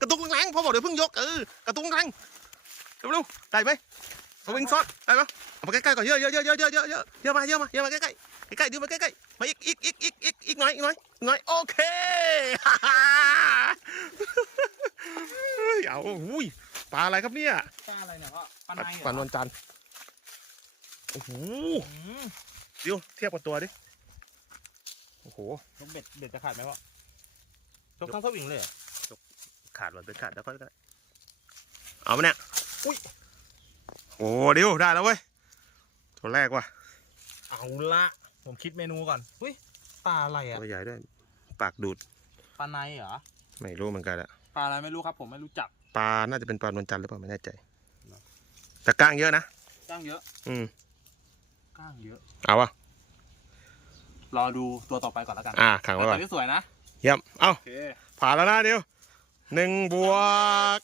กระตุกแรงๆพ่อบอกเดี๋ยวเพิ่งยกกระตุกแรงเร็วๆได้ไหมสวิงซอสได้ไหมเอามาใกล้ๆก่อนเยอะมาใกล้ๆดึงมาใกล้ๆมาอีกหน่อยโอเคเอาอุ้ยปลาอะไรครับเนี่ย ปลาอะไรเนี่ยพ่อปลาในเหรอ ปลานวลจันทร์โอ้โหเดี๋ยวเทียบกับตัวดิโอ้โห ลูกเบ็ดจะขาดไหมพ่อยกทั้งสวิงเลยเหรอ ขาดแล้วก็ได้เอามาเนี่ยอุ้ยโอ้เดี๋ยวได้แล้วเว้ยตัวแรกว่ะ เอาละผมคิดเมนูก่อนอุ้ยปลาอะไรอ่ะ ตัวใหญ่ด้วยปากดูด ปลาในเหรอ ไม่รู้เหมือนกันอะ ปลาอะไรไม่รู้ครับผมไม่รู้จัก ปลาน่าจะเป็นปลานวลจันทร์หรือเปล่าไม่แน่ใจแต่ก้างเยอะนะ ก้างเยอะ ก้างเยอะ เอาวะ รอดูตัวต่อไปก่อนแล้วกัน ขังไว้ก่อน ตัวนี้สวยนะ เยี่ยมเอ้า โอเค ผ่านแล้วนะเดี๋ยว1 บวก